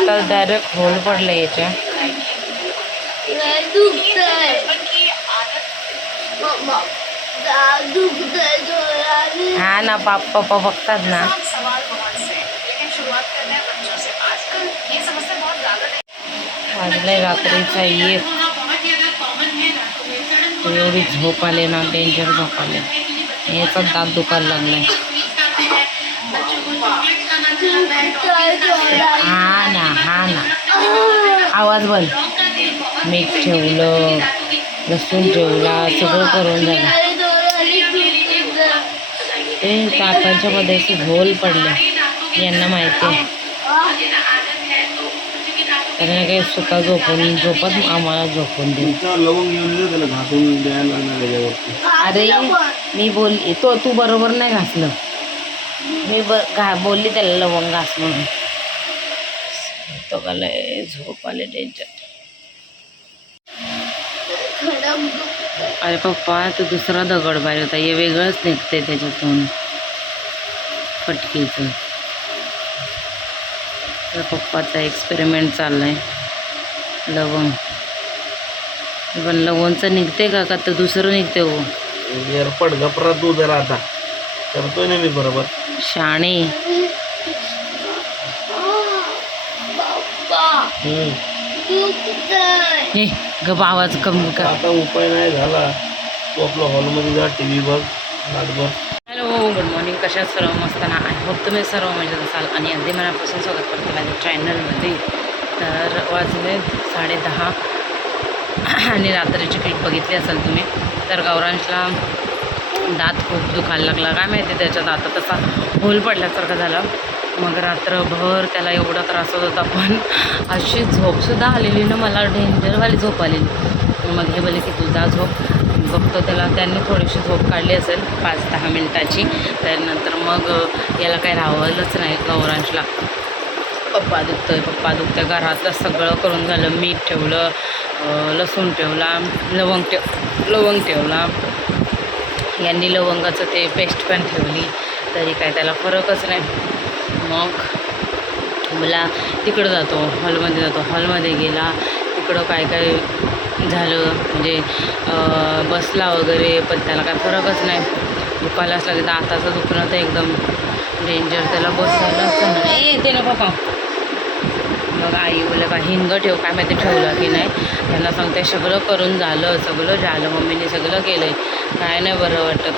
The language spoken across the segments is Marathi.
आता डायरेक्ट होल पडलं याच्या. हा ना, पप्पा बघतात ना. वाजलंय रात्रीचा एक. एवढी झोप आले ना, डेंजर झोप आले. याचा दात दुखायला लागलाय. हा ना आवाज बंद. मीठ ठेवलं, लसूण ठेवला, सगळं करून झालं. ते तापाच्या मध्ये झोल पडले, यांना माहिती आहे. त्यांना काही स्वतः झोपत आम्हाला झोपून दे. अरे मी बोलली तू बरोबर नाही घासलं. मी बोलली त्याला लवंग घास म्हणून. तो लय झोप आले डेंजर. अरे पप्पा, तो दुसरा दगड बाहेर होता, हे वेगळंच निघते त्याच्यातून फटकीचं. तर पप्पाचा एक्सपेरिमेंट चाललाय. लवंग पण लवंगचं निघते का तर दुसरं निघते. हो एअरपड गपरा तू जरा, आता करतोय ना मी बरोबर. शाणे. हे गप आवाज कमी कर. आता उपाय नाही झाला, तू आपला हॉलमध्ये जा, टी व्ही बघ, नाटक. Hello, good morning. कशा सर्व मस्त ना. आय होप तुम्ही सर्व मजेत असाल आणि अगदी मनापासून स्वागत करते माझ्या चॅनलमध्ये. तर वाजले 10:30 आणि रात्रीची क्लिप बघितली असाल तुम्ही. तर गौरांशला दात खूप दुखायला लागला, काय माहिती त्याच्या दातात तसा होल पडल्यासारखं झालं. मग रात्रभर त्याला एवढा त्रास होत होता, पण अशी झोपसुद्धा आलेली ना, मला डेंजरवाली झोप आलेली. मग हे बोलले की तू जा झोप. बघतो त्याला, त्यांनी थोडीशी झोप काढली असेल 5-10 मिनटाची. त्यानंतर मग याला काही राहावलंच नाही गौरांशला. पप्पा दुखतंय. घरातलं सगळं करून झालं. मीठ ठेवलं, लसूण ठेवला, लवंग ठेवला. यांनी लवंगाचं ते पेस्ट पण ठेवली, तरी काय त्याला फरकच नाही. मग मला तिकडं जातो, हॉलमध्ये गेला. तिकडं काय झालं म्हणजे बसला वगैरे, पण त्याला काय फरकच नाही. दुखायलाच लागेल. दाताचं दुखणं तर एकदम डेंजर. त्याला बसायलाच नाही येते ना पप्पा. मग आई बोला का हिंग ठेव, काय माहिती ठेवलं की नाही. त्यांना सांगते सगळं करून झालं, मम्मीने सगळं केलं आहे, काय नाही बरं वाटत.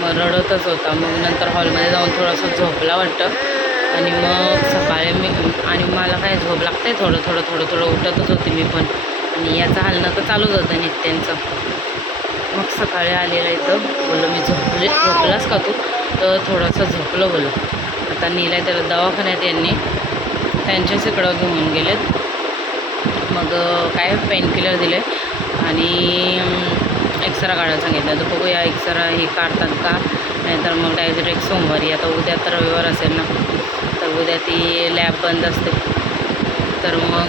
मग रडतच होता. मग नंतर हॉलमध्ये जाऊन थोडंसं झोपला वाटतं. आणि मग सकाळी आणि मला काय झोप लागते, थोडं उठतच होते मी पण. आणि याचं हालणं तर चालूच होतं नित्यांचं. मग सकाळी आलेलं इथं बोललो मी झोपलास का तू, तर थोडंसं झोपलं बोललो. आता नेलं त्याला दवाखान्यात, यांनी त्यांच्याच इकडं घेऊन गेलेत. मग काय पेनकिलर दिले आणि एक्सरा काढायला सांगितलं. तर बघूया एक्सरा हे काढतात का, नाहीतर मग डायरेक्ट सोमवारी. आता उद्या तर रविवार असेल ना, तर उद्या ती लॅब बंद असते. तर मग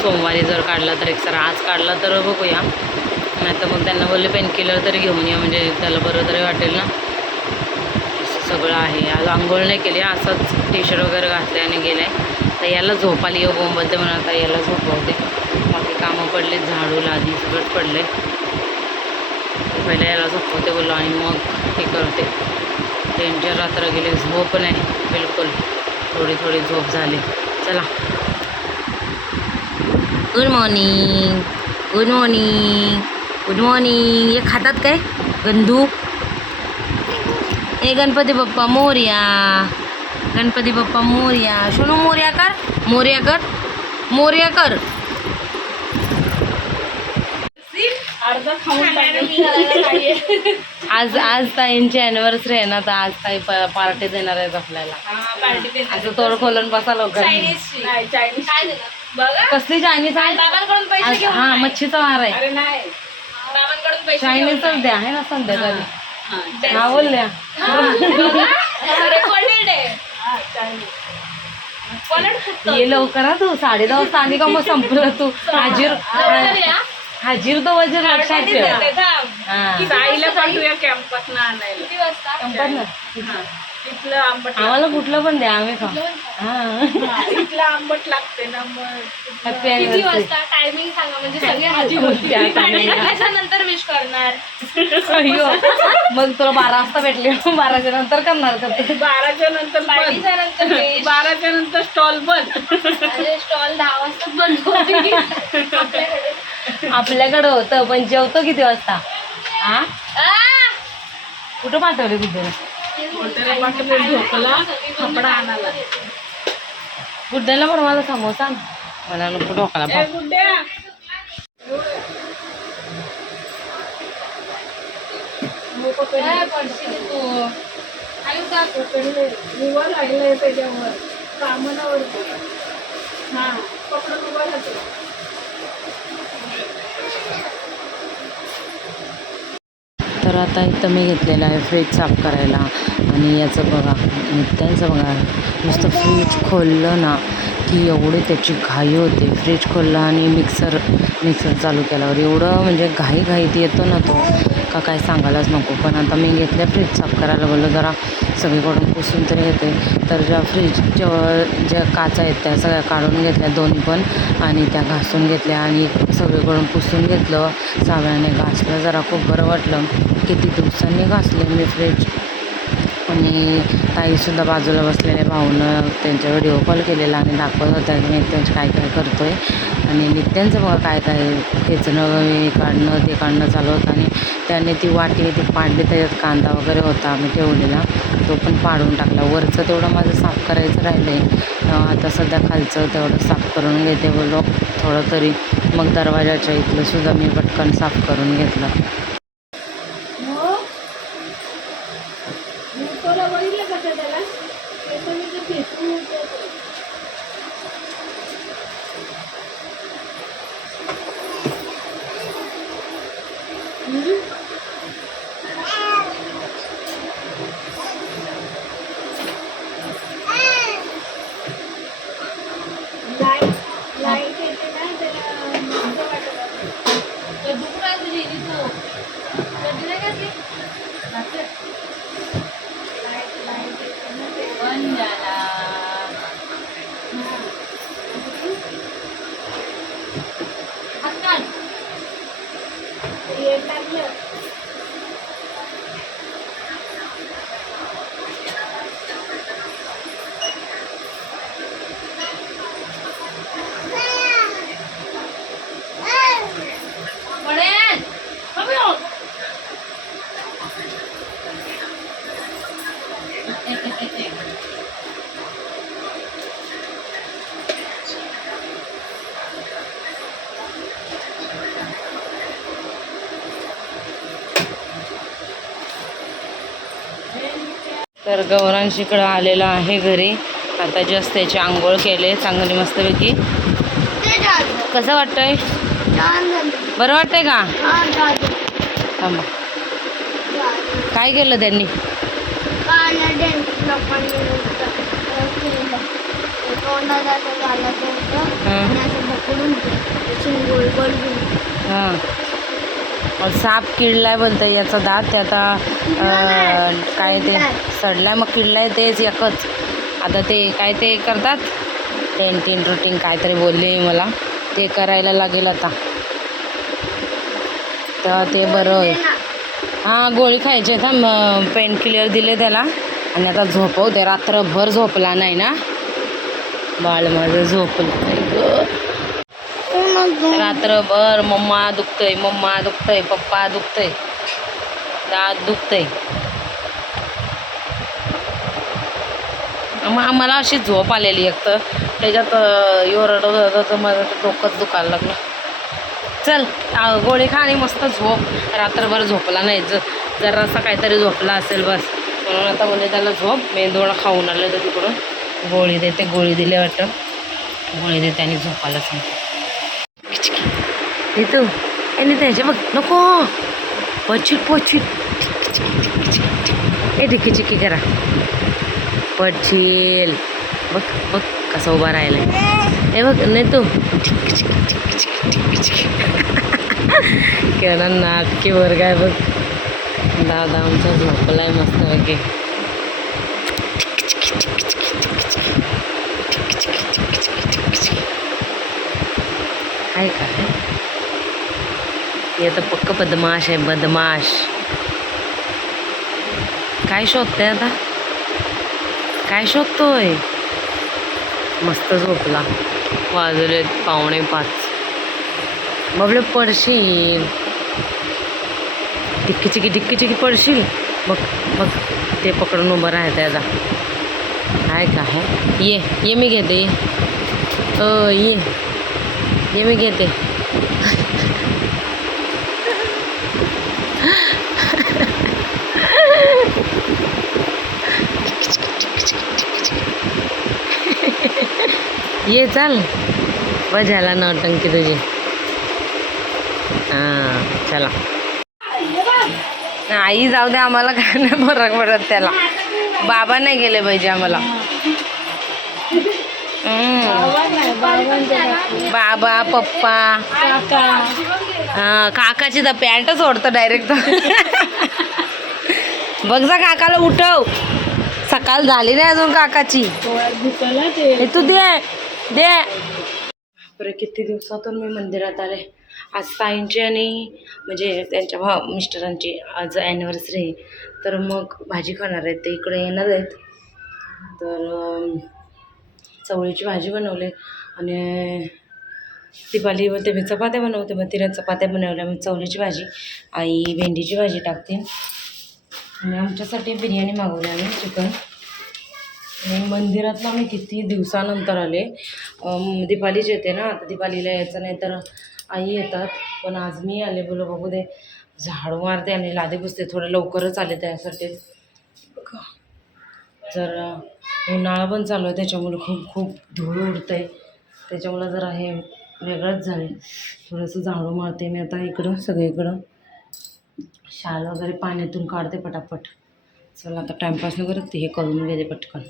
सोमवारी जर काढला तर एक्सरा, आज काढला तर बघूया. नाही तर मग त्यांना बोलले पेनकिलर तरी घेऊन या, म्हणजे त्याला बरं तरी वाटेल ना. सगळं आहे. आज आंघोळ नाही केली, असंच टी-शर्ट वगैरे घातले आणि गेले. तर याला झोप आली बोंबलते म्हणून आता याला झोपवते. बाकी कामं पडले, झाडू लादी सगळंच पडले. पहिलं याला झोपवते बोललो आणि मग हे करते. डेंजर रात्र गेले, झोप नाही बिलकुल. थोडी झोप झाली. चला, गुड मॉर्निंग. हे खातात काय गंधू? ए गणपती बाप्पा मोरया, सोनू मोरया कर. आज ताईंची ॲनिव्हर्सरी आहे ना, तर आज ताई पार्टी देणार आहेत आपल्याला. असं तोड खोलून बसा लवकर. कसली चायनीज आहे? हा, मच्छीचा वार आहे. चायनीजच द्या आहे ना संध्याकाळी. हा बोलल्या. ये लवकर तू 10:30 वाजता आली का मग संपलं. तू हा जीव तो वजन लक्षात ठेव. हा. साईला पाठवूया कॅम्पात आणायला. संपत ना. हा. तिथलं आंबट आम्हाला कुठलं पण द्या आम्ही खाऊ. हा. हा, इथलं आंबट लागते ना मग. Happy anniversary. टायमिंग सांगा म्हणजे सगळे त्या timing ला. त्याच्यानंतर विश करणार. अय्यो. मग तुला 12 वाजता भेटले 12च्या नंतर करणार का ते? 12च्या नंतर बंद. पार्टीच्या नंतर wish. 12च्या नंतर स्टॉल बंद. अरे स्टॉल 10 वाजता बंद होते. आपल्याकडे. आपल्याकडं होतं पण जेवतो किती वाजता? हा कुठं पाठवले कुठे? हॉटेलला पाठवून झोपला कपडा आणायला. गुड्ड्याला पण मला समोसा आण. मला नको डोकाला ए गुड्ड्या, काय पडशील तू? काय होतं? पकडले निवा लागलाय त्याच्यावर कामनावरती. हा पकडून उभा राहतो. तर आता इथं मी घेतलेलं आहे फ्रीज साफ करायला. आणि याचं बघा नित्यांचं बघा नुसतं फ्रीज खोललं ना की एवढी त्याची घाई होते. फ्रीज खोललं आणि मिक्सर चालू केल्यावर एवढं म्हणजे घाईत येतो ना तो का काय सांगायलाच नको. पण आता मी घेतल्या फ्रीज साफ करायला बोललो जरा सगळीकडून पुसून तरी घेते. तर ज्या ज्या काचा आहेत त्या सगळ्या काढून घेतल्या दोन्ही पण आणि त्या घासून घेतल्या आणि सगळीकडून पुसून घेतलं. साबणाने घासलं जरा खूप बरं वाटलं. किती दिवसांनी घासले मी फ्रीज. आणि ताईसुद्धा बाजूला बसलेल्या भाऊनं त्यांच्या व्हिडिओ कॉल केलेला आणि दाखवत होत्या की नित्यांचं काय करतो आहे. आणि नित्यांचं बघा काय खेचणं हे काढणं ते काढणं चालू होतं. आणि त्याने ती वाटी ती पाडली त्याच्यात कांदा वगैरे होता आम्ही ठेवलेला तो पण पाडून टाकला. वरचं तेवढं माझं साफ करायचं राहिलं आहे. आता सध्या खालचं तेवढं साफ करून घेते बोलो थोडं तरी. मग दरवाजाच्या इथलं सुद्धा मी पटकन साफ करून घेतलं. तुला बघितलं कसं त्याला केसांनी फेसून होतं. लाईट येते ना त्याला मस्त वाटत. दुखू काय तुझी तू? कधी नाही का? बंद झाला. हात काढ. येत लागलं. पडेल. कमी हो. तर गौरांशीकडं आलेला आहे घरी. आता जस्ट त्याची आंघोळ केले चांगली मस्तपैकी. कसं वाटतंय? बरं वाटतंय का? थांबा काय केलं त्यांनी? हां साप किडलाय बोलतं याचा दात ते आता काय ते सडलाय मग किडलाय तेच एकच. आता ते काय ते करतात डेंटिन रुटीन काहीतरी बोलले मला ते करायला लागेल आता. तर ते बरं होईल. हां गोळी खायची आहे. पेन किलर दिले त्याला आणि आता झोपवते. रात्रभर झोपला नाही ना बाळ माझं झोपलं नाही ग. रात्रभर मम्मा दुखतंय पप्पा दुखतंय दात दुखतंय. मग आम्हाला अशी झोप आलेली एक तर त्याच्यात रडत होतं तर माझं डोकंच दुखायला लागलं. चल गोळी खा आणि मस्त झोप. रात्रभर झोपला नाही जरासा काहीतरी झोपला असेल बस म्हणून आता म्हणजे त्याला झोप. मेंदूवडा खाऊन आलं तर तिकडून गोळी देते. गोळी दिले वाटतं गोळी देते आणि झोपायला सांगते. तू आणि त्याच्या बघ नको पडशील ए ढिकी चिकी करा पडशील. बघ कसा उभा राहिला हे बघ नाही तू केवढा नाटकी वर्ग आहे बघ. दादा आमचा झोपलाय मस्त वगैरे. आहे का हे तर पक्क बदमाश आहे, बदमाश. काय शोधतोय आता, काय शोधतोय? मस्त झोपला. वाजले 4:45. बाबले पडशील, टिक्की चिकी पडशील. बघ बघ ते पकडून उभं राहतं त्याचा. आहे का आहे? ये मी घेते. ये मी घेते. ये चल, बस झाला नौटंकी तुझी. हां चला. आई जाऊ दे, आम्हाला काय नाही फरक पडत त्याला. बाबा नाही गेले पाहिजे आम्हाला. बाबा पप्पा काकाची तर पॅन्टच ओढतं डायरेक्ट. बघ जा काकाला उठव, सकाळ झाली नाही अजून काकाची. हे तू दे. बरं किती दिवसातून मी मंदिरात आले. आज ताईंची आणि म्हणजे त्यांच्या मिस्टरांची आज ॲनिव्हर्सरी आहे. तर मग भाजी खाणार आहेत ते, इकडे येणार आहेत. तर चवळीची भाजी बनवली आणि दिपाली व ते चपात्या बनवते. मग तिला चपात्या बनवल्या. मग चवळीची भाजी, आई भेंडीची भाजी टाकते. आणि आमच्यासाठी बिर्याणी मागवली आम्ही, चिकन. आणि मंदिरातला मी किती दिवसानंतर आले. दिपालीच येते ना, आता दिपालीला यायचं नाही तर आई येतात. पण आज मी आले. बोलो बघू दे, झाडू मारते आणि लादी पुसते. थोडं लवकरच आले त्यासाठी. जर उन्हाळा पण चालू आहे त्याच्यामुळे खूप धूळ उडतं आहे. त्याच्यामुळं जरा हे वेगळंच झाले. थोडंसं झाडू मारते मी आता इकडं सगळीकडं. शाल वगैरे पाण्यातून काढते पटापट. चला आता टाईमपास न करत हे करून घेते पटकन.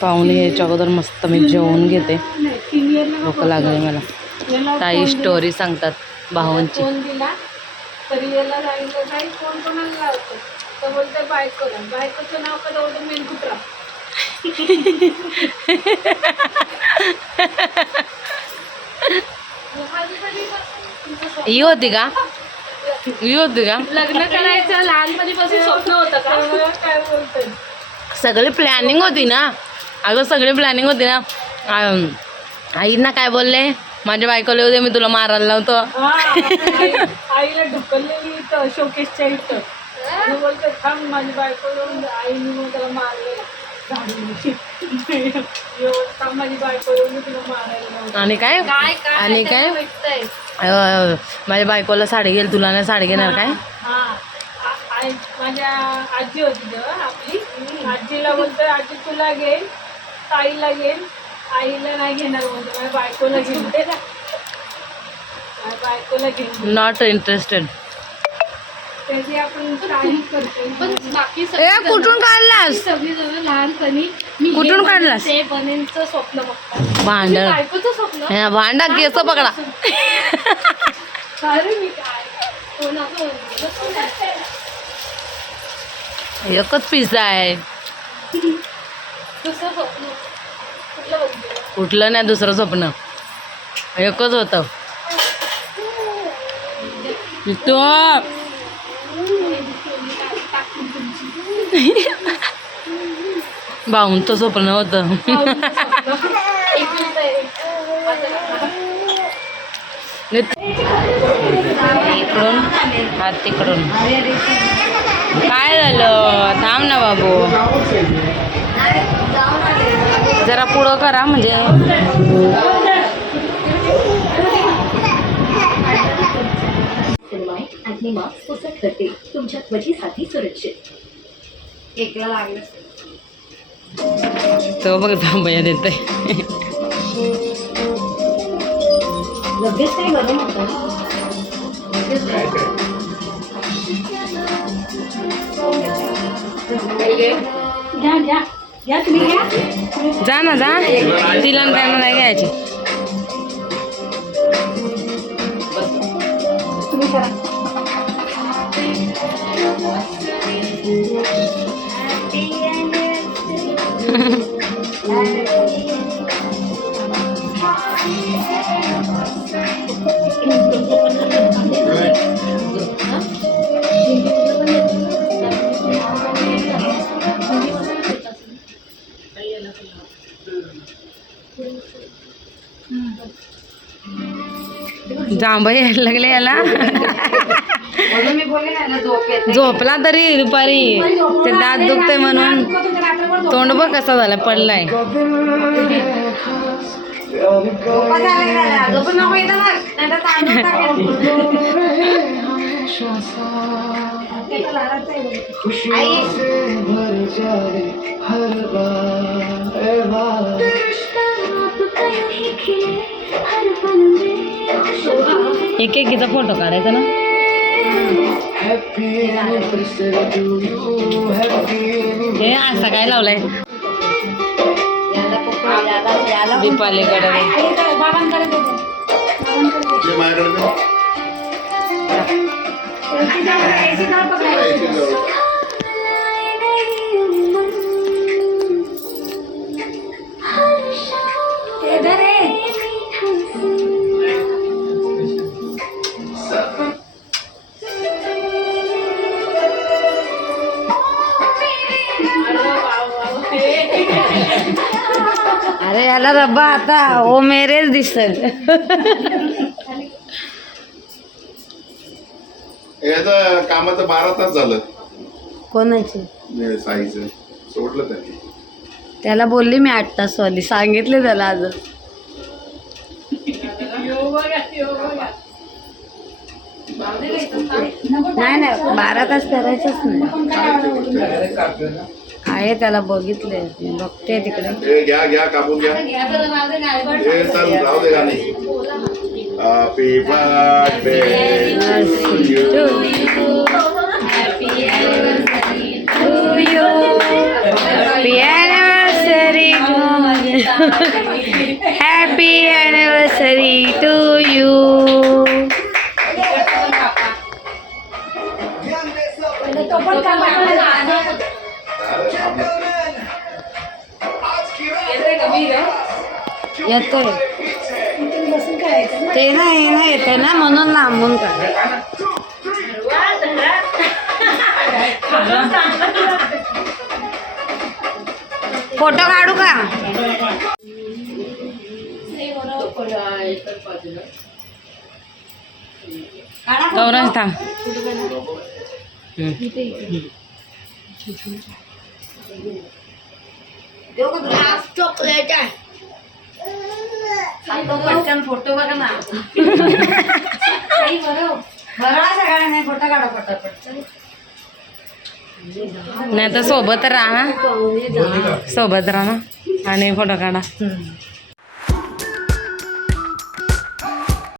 पाहुणे यायच्या अगोदर मस्त मी जेवून घेते. भूक लागली मला. ताई स्टोरी सांगतात भावांची. फोन दिला तरी याला सांगितलं नाही, फोन कोणाला लावतो तर बोलते बायकोला. बायकोचं नाव का दावतो मेनकुत्रा. ही होती का? लग्न करायचं लहानपणीपासून स्वप्न होतं का? काय बोलतोय, सगळी प्लॅनिंग होती ना अगं, सगळी प्लॅनिंग होती ना. आईंना काय बोलले, माझ्या बायकोला येऊ दे, मी तुला मारायला लावतो. आईला ढकललेली इथं शोकेसच्या इथं. बोलते थांब माझी बायको येऊन, आईने मग त्याला मारले झाडून. थांब माझी बायको येऊन तुला मारायला लावतो. आणि काय माझ्या बायकोला साडी घेईल, तुला नाही साडी घेणार काय? माझ्या आजी होती तेव्हा आपली. आजीला बोलतोय आजी तुला घेईल, ताईला घेईल, आईला नाही घेणार बोलतो. माझ्या बायकोला घेऊन दे ना, माझ्या बायकोला घेऊन. Not interested. त्याची आपण तारीफ करतो. पण बाकी कुठून काढलास? सगळी जण लहानपणी मी कुठून काढलास? ते बनेलचं स्वप्न बघतात. भांड बायकोचं स्वप्न. भांडा केस पकडा. अरे मी काय कोणाचं एकच पिझ्झा आहे. दुसरं स्वप्न कुठलं बघतो? कुठलं नाही दुसरं स्वप्न, एकच होतं. तो भाऊंचं स्वप्न होतं. इकडून हात तिकडून. काय झालं? थांब ना बाबू, जरा पुढं करा म्हणजे. आणि मास्क पुसट करते, तुमच्या त्वचेसाठी सुरक्षित. एकला लागलं तो बघ जांभया देत लगेच काय गरम होतं. घ्या घ्या घ्या तुम्ही घ्या. जा ना जा, तिला आणि त्यांना नाही घ्यायची. तुम्ही करा. जांभई यायला लागले याला. झोपला तरी दुपारी, ते दात दुखते म्हणून. तोंड बघ कसा झाला, पडलाय. एक एकीचा फोटो काढायचा ना. हे असा काय लावलाय दीपालीकडे. बाबांकडे दे. अरे याला रब्बा आता ओ मेरेच दिसत. याचं कामाचं 12 तास झालं. कोणाची? साईचं सोडलं त्यांनी. त्याला बोलली मी 8 तास वाली, सांगितले त्याला आज. नाही नाही 12 तास करायचंच नाही. आहे त्याला बघितले, बघते तिकडे. घ्या घ्या कापून घ्या. हे चल राहू दे गाणी. Happy birthday happy anniversary to you. येतोय ते नाही ना, येते ना म्हणून लांबून काढ. फोटो काढू का? गौरव थांब. चॉकलेट आहे. पटकन फोटो बघा ना. बरोबर सगळ्या नाही, फोटो काढा पटापट. नाही तर सोबत राहा, सोबत राहा आणि फोटो काढा.